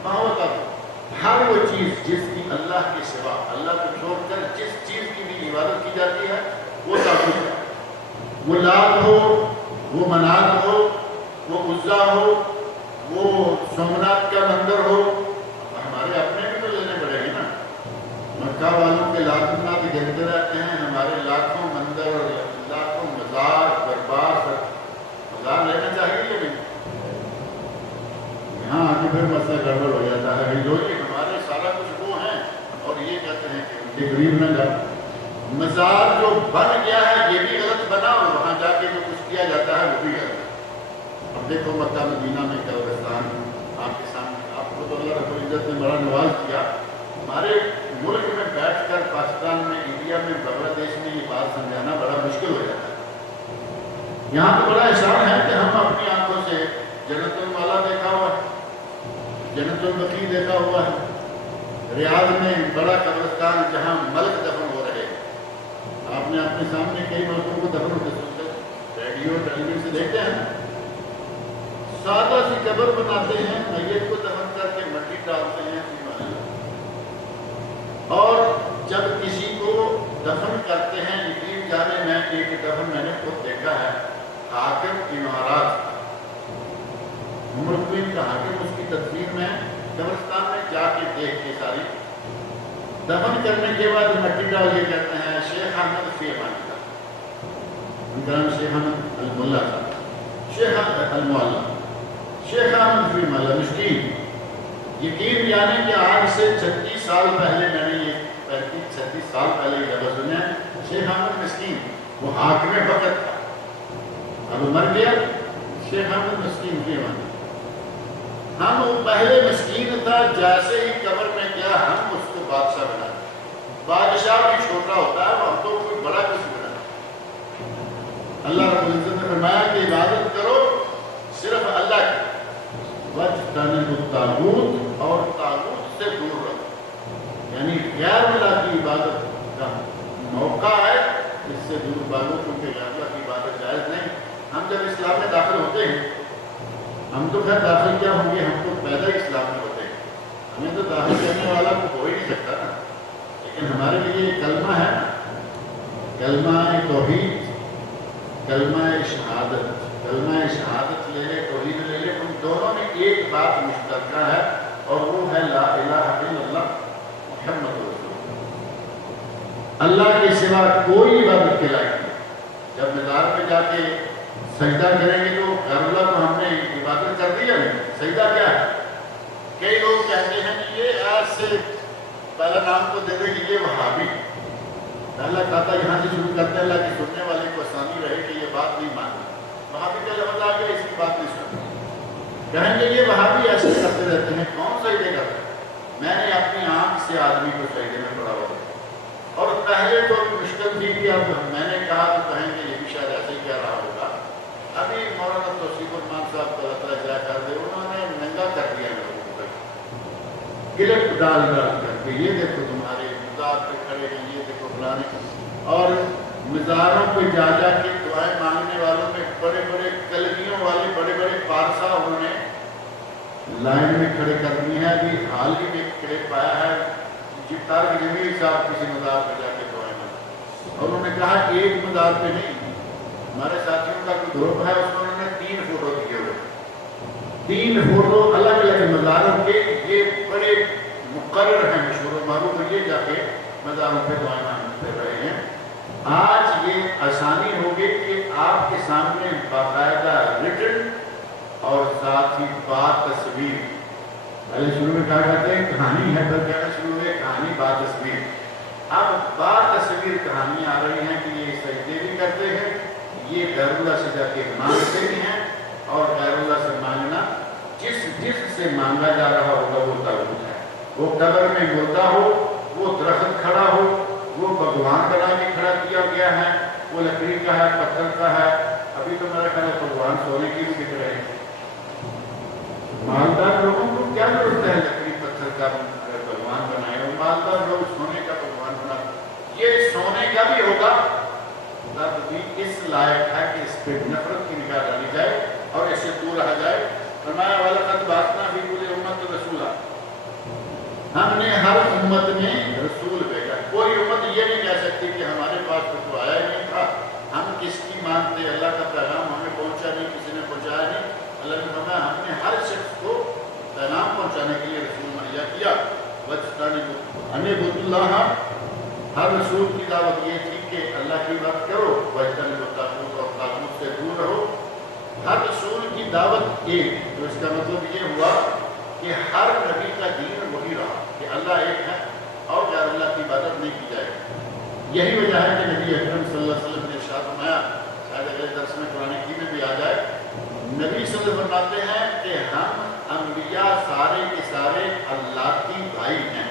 فهو طاغوت، ہر وہ چیز جس کی اللہ کے سوا، اللہ کو چھوڑ کر جس چیز کی بھی عبادت کی جاتی ہے وہ طاغوت ہے۔ وہ لات ہو، وہ منات ہو، وہ عزا ہو، وہ سومنات کا مندر ہو، ہمارے اپنے بھی تو لینے پڑے گے نا۔ مکہ والوں کے لاکھ منات گنتے رہتے ہیں، ہمارے لاکھوں مندر اور لاکھوں مزار دربار، مزار لینا چاہیے کہ نہیں؟ یہاں آ کے پھر مسئلہ گڑبڑ ہو جاتا ہے، جو کہ ہمارے سارا کچھ وہ ہیں اور یہ کہتے ہیں کہ ان کے قریب نہ جاؤ۔ مزار جو بن گیا ہے یہ بھی غلط بنا، اور وہاں جا کے جو کچھ کیا جاتا ہے وہ بھی غلط ہے۔ اب دیکھو مکہ مدینہ میں قبرستان آپ کے سامنے، آپ کو تو اللہ رب العزت نے بڑا نواز کیا، ہمارے ملک میں بیٹھ کر پاکستان میں، انڈیا میں، بنگلہ دیش میں یہ بات سمجھانا بڑا مشکل ہو جاتا ہے۔ یہاں تو بڑا احسان ہے کہ ہم اپنی آنکھوں سے جنت المالا دیکھا ہوا ہے، جنت البقیع دیکھا ہوا ہے، ریاض میں بڑا قبرستان جہاں ملک دفن ہو رہے، آپ نے اپنے سامنے کئی ملکوں کو دفن ہوتے سنتے ریڈیو ٹیلی ویژن سے دیکھتے ہیں، سادہ سی قبر بناتے ہیں، میت کو دفن کر کے مٹی ڈالتے ہیں، اور جب کسی کو دفن کرتے ہیں یقین جانے میں ایک دفن میں نے خود دیکھا ہے، حاکم امارات ملک کا حاکم، اس کی تدفین میں قبرستان میں جا کے دیکھ کے ساری دفن کرنے کے بعد مٹی ڈال کے کہتے ہیں شیخ احمد فی امان اللہ، ان کا نام شیخ احمد الملا تھا، شیخ المعلا، شیخ احمد فی امان اللہ مسکین، یقین جانے کہ آج سے 36 سال پہلے میں نے یہ 36 سال پہلے یہ لفظ سنے، شیخ احمد مسکین وہ حاکم وقت تھا، اب مر گیا شیخ احمد مسکین فی امان اللہ، ہم وہ پہلے مسکین تھا، جیسے ہی قبر میں گیا ہم اس کو بادشاہ بنا دیا، بادشاہ بھی چھوٹا ہوتا ہے، ہم تو کوئی بڑا کسی بنا۔ اللہ رب العزت نے فرمایا کہ عبادت کرو صرف اللہ کی، وَاجْتَنِبُوا الطَّاغُوتَ، اور طاغوت سے دور رہو، یعنی غیر اللہ کی عبادت کا موقع ہے، اس سے دور بھاگو، کیونکہ غیر اللہ کی عبادت جائز نہیں۔ ہم جب اسلام میں داخل ہوتے ہیں، ہم تو خیر داخل کیا ہوں گے، ہم تو پیدا ہی اسلام میں ہوتے ہیں، ہمیں تو داخل کرنے والا تو ہو ہی نہیں سکتا نا، لیکن ہمارے لیے کلمہ ہے نا، کلمہ توحید، کلمہ شہادت، کلمہ شہادت لے لے، توحید لے لے، ان دونوں میں ایک بات مشترکہ ہے اور وہ ہے لا الہ الا اللہ محمد رسول اللہ، اللہ کے سوا کوئی عبادت کے لائق نہیں۔ جب مزار پہ جا کے سجدہ کریں گے تو غیر اللہ کو ہم نے عبادت کر دی ہے، سجدہ کیا ہے؟ کئی لوگ کہتے ہیں کہ یہ آج سے پہلا نام کو دے دے کہ یہ وہابی، پہلا کھاتا یہاں سے شروع کرتے ہیں اللہ کی سننے والے کو آسانی رہے کہ یہ بات نہیں ماننا، وہابی کا لفظ آ گیا، اس کی بات نہیں سنتے، کہیں گے یہ وہابی ایسے کرتے رہتے ہیں، کون سجدے کرتے ہیں؟ میں نے اپنی آنکھ سے آدمی کو سجدے میں پڑا ہوا، اور پہلے تو مشکل تھی کہ اب میں نے کہا تو کہیں گے یہ بھی شاید ایسے ہی کہہ رہا ہوگا۔ ابھی مولانا توصیف الرحمان صاحب کو اللہ تعالیٰ جائے کر دے، انہوں نے ننگا کر دیا لوگوں کو، گلٹ ڈال کر کے یہ دیکھو تمہارے مزار پہ کھڑے ہیں، یہ دیکھو فلانے، اور مزاروں پہ جا جا کے دعائیں مانگنے والوں میں بڑے بڑے کلمیوں والے بڑے بڑے پارسا انہوں نے لائن میں کھڑے کر دی ہیں۔ ابھی حال ہی میں کلپ پایا ہے، جفتار جمیل صاحب کسی مزار پہ جا کے دعائیں مانگی، اور انہوں نے کہا ایک مزار پہ نہیں، ہمارے ساتھیوں کا کوئی گروپ ہے، اس میں انہوں نے 3 فوٹو دیے ہوئے، 3 فوٹو الگ الگ مزاروں کے، یہ بڑے مقرر ہیں، مشہور و معروف، یہ جا کے مزاروں پہ دعائیں مانگتے رہے ہیں۔ آج یہ آسانی ہوگی کہ آپ کے سامنے باقاعدہ ریٹن اور ساتھ ہی بات تصویر، پہلے شروع میں کہا کرتے ہیں کہانی ہے، پھر کہنا شروع ہوئے کہانی بات تصویر، اب بات تصویر کہانی آ رہی ہیں کہ یہ سجدے بھی کرتے ہیں، یہ غیر اللہ سے جا کے مانگتے بھی ہیں، اور غیر اللہ سے مانگنا جس سے مانگا جا رہا ہوگا وہ طاغوت ہے، وہ قبر میں مردہ ہو، وہ درخت کھڑا ہو، وہ بھگوان بنا کے کھڑا کیا گیا ہے، وہ لکڑی کا ہے، پتھر کا ہے، ابھی تو میرا خیال ہے بھگوان سونے کی بھی بک رہے ہیں، مالدار لوگوں کو کیا ضرورت ہے لکڑی پتھر کا بھگوان بنائے، اور مالدار لوگ سونے کا بھگوان بنا، یہ سونے کا بھی ہوگا تب بھی اس لائق ہے کہ اس پہ نفرت کی نگاہ ڈالی جائے اور اس سے دور رہا جائے۔ فرمایا وَلَقَدْ بَعَثْنَا فِي كُلِّ أُمَّةٍ رَسُولًا، ہم نے ہر امت میں رسول بھیجا، کوئی امت یہ نہیں کہہ سکتی کہ ہمارے پاس تو آیا ہی نہیں تھا، ہم کس کی مانتے، اللہ کا پیغام ہمیں پہنچا نہیں، کسی نے پہنچایا نہیں، اللہ نے فرمایا ہم نے ہر شخص کو پیغام پہنچانے کے لیے رسول مہیا کیا۔ وَاجْتَنِبُوا اللَّهَ، ہر رسول کی دعوت یہ تھی کہ اللہ کی بات کرو، وَاجْتَنِبُوا الطَّاغُوتَ، اور طاغوت سے دور رہو۔ ہر رسول کی دعوت ایک، تو اس کا مطلب یہ ہوا کہ ہر نبی کا دین وہی رہا کہ اللہ ایک ہے اور غیر اللہ کی عبادت نہیں کی جائے۔ یہی وجہ ہے کہ نبی اکرم صلی اللہ علیہ وسلم نے ارشاد فرمایا، شاید اگلے درس میں قرآن حکیم میں بھی آ جائے، نبی صلی اللہ علیہ وسلم فرماتے ہیں کہ ہم انبیاء سارے کے سارے اللہ کی بھائی ہیں،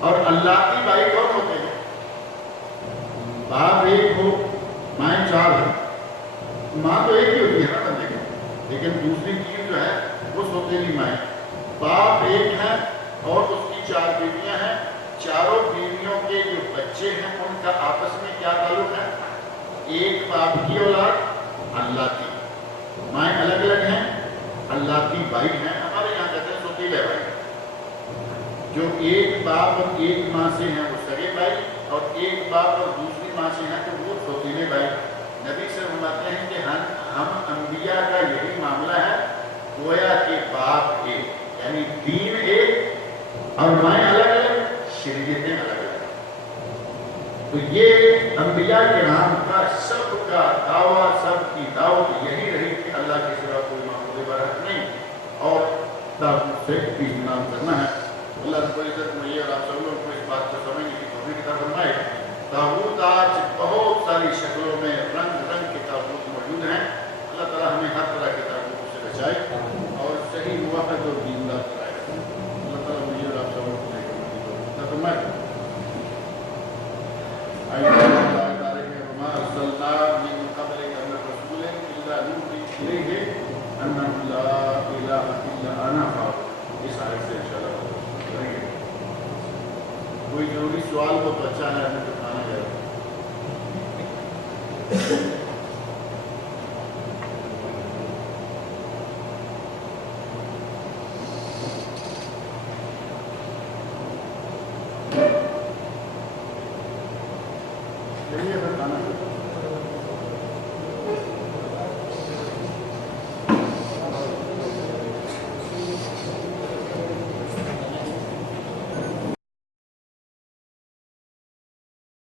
اور اللہ کی بھائی کون ہوتے ہیں؟ باپ ایک ہو، مائیں 4 ہیں، ماں تو ایک ہی ہوتی ہے نا بندے کو، لیکن دوسری چیز جو ہے وہ سوتیلی مائیں، باپ ایک ہے اور اس کی 4 بیویاں ہیں، چاروں بیویوں کے جو بچے ہیں ان کا آپس میں کیا تعلق ہے؟ ایک باپ کی اولاد اللہ کی، مائیں الگ الگ ہیں، اللہ کی بھائی ہیں، ہمارے یہاں کہتے ہیں سوتیلے بھائی، جو ایک باپ اور ایک ماں سے ہیں وہ سگے بھائی، اور ایک باپ اور دوسری ماں سے ہیں تو وہ سوتیلے بھائی۔ نبی سے فرماتے ہیں کہ ہم انبیاء کا یہی معاملہ ہے، گویا کہ باپ ایک یعنی دین ایک اور مائیں الگ الگ، شریعتیں الگ الگ۔ تو یہ انبیاء کرام کا سب کا دعویٰ، سب کی دعوت یہی رہی کہ اللہ کے سوا کوئی معبود برحق نہیں اور تاغوت سے اجتناب کرنا ہے۔ اللہ رب العزت مجھے اور آپ سب لوگوں کو اس بات کو سمجھنے کی توفیق عطا فرمائے۔ تاغوت آج بہت ساری شکلوں میں رنگ رنگ کے تاغوت موجود ہیں، اللہ تعالیٰ ہمیں ہر طرح کے تاغوت سے بچائے اور صحیح موحد اور دیندار کرائے۔ اللہ تعالیٰ مجھے اور آپ سب لوگوں کو عطا فرمائے۔ وما ارسلنا من قبلك من رسول الا نوحي اليه انه لا اله الا انا فاعبدون۔ اس آیت سے انشاءاللہ کریں گے۔ کوئی ضروری سوال ہو تو اچھا ہے ہمیں بتانا ضرور۔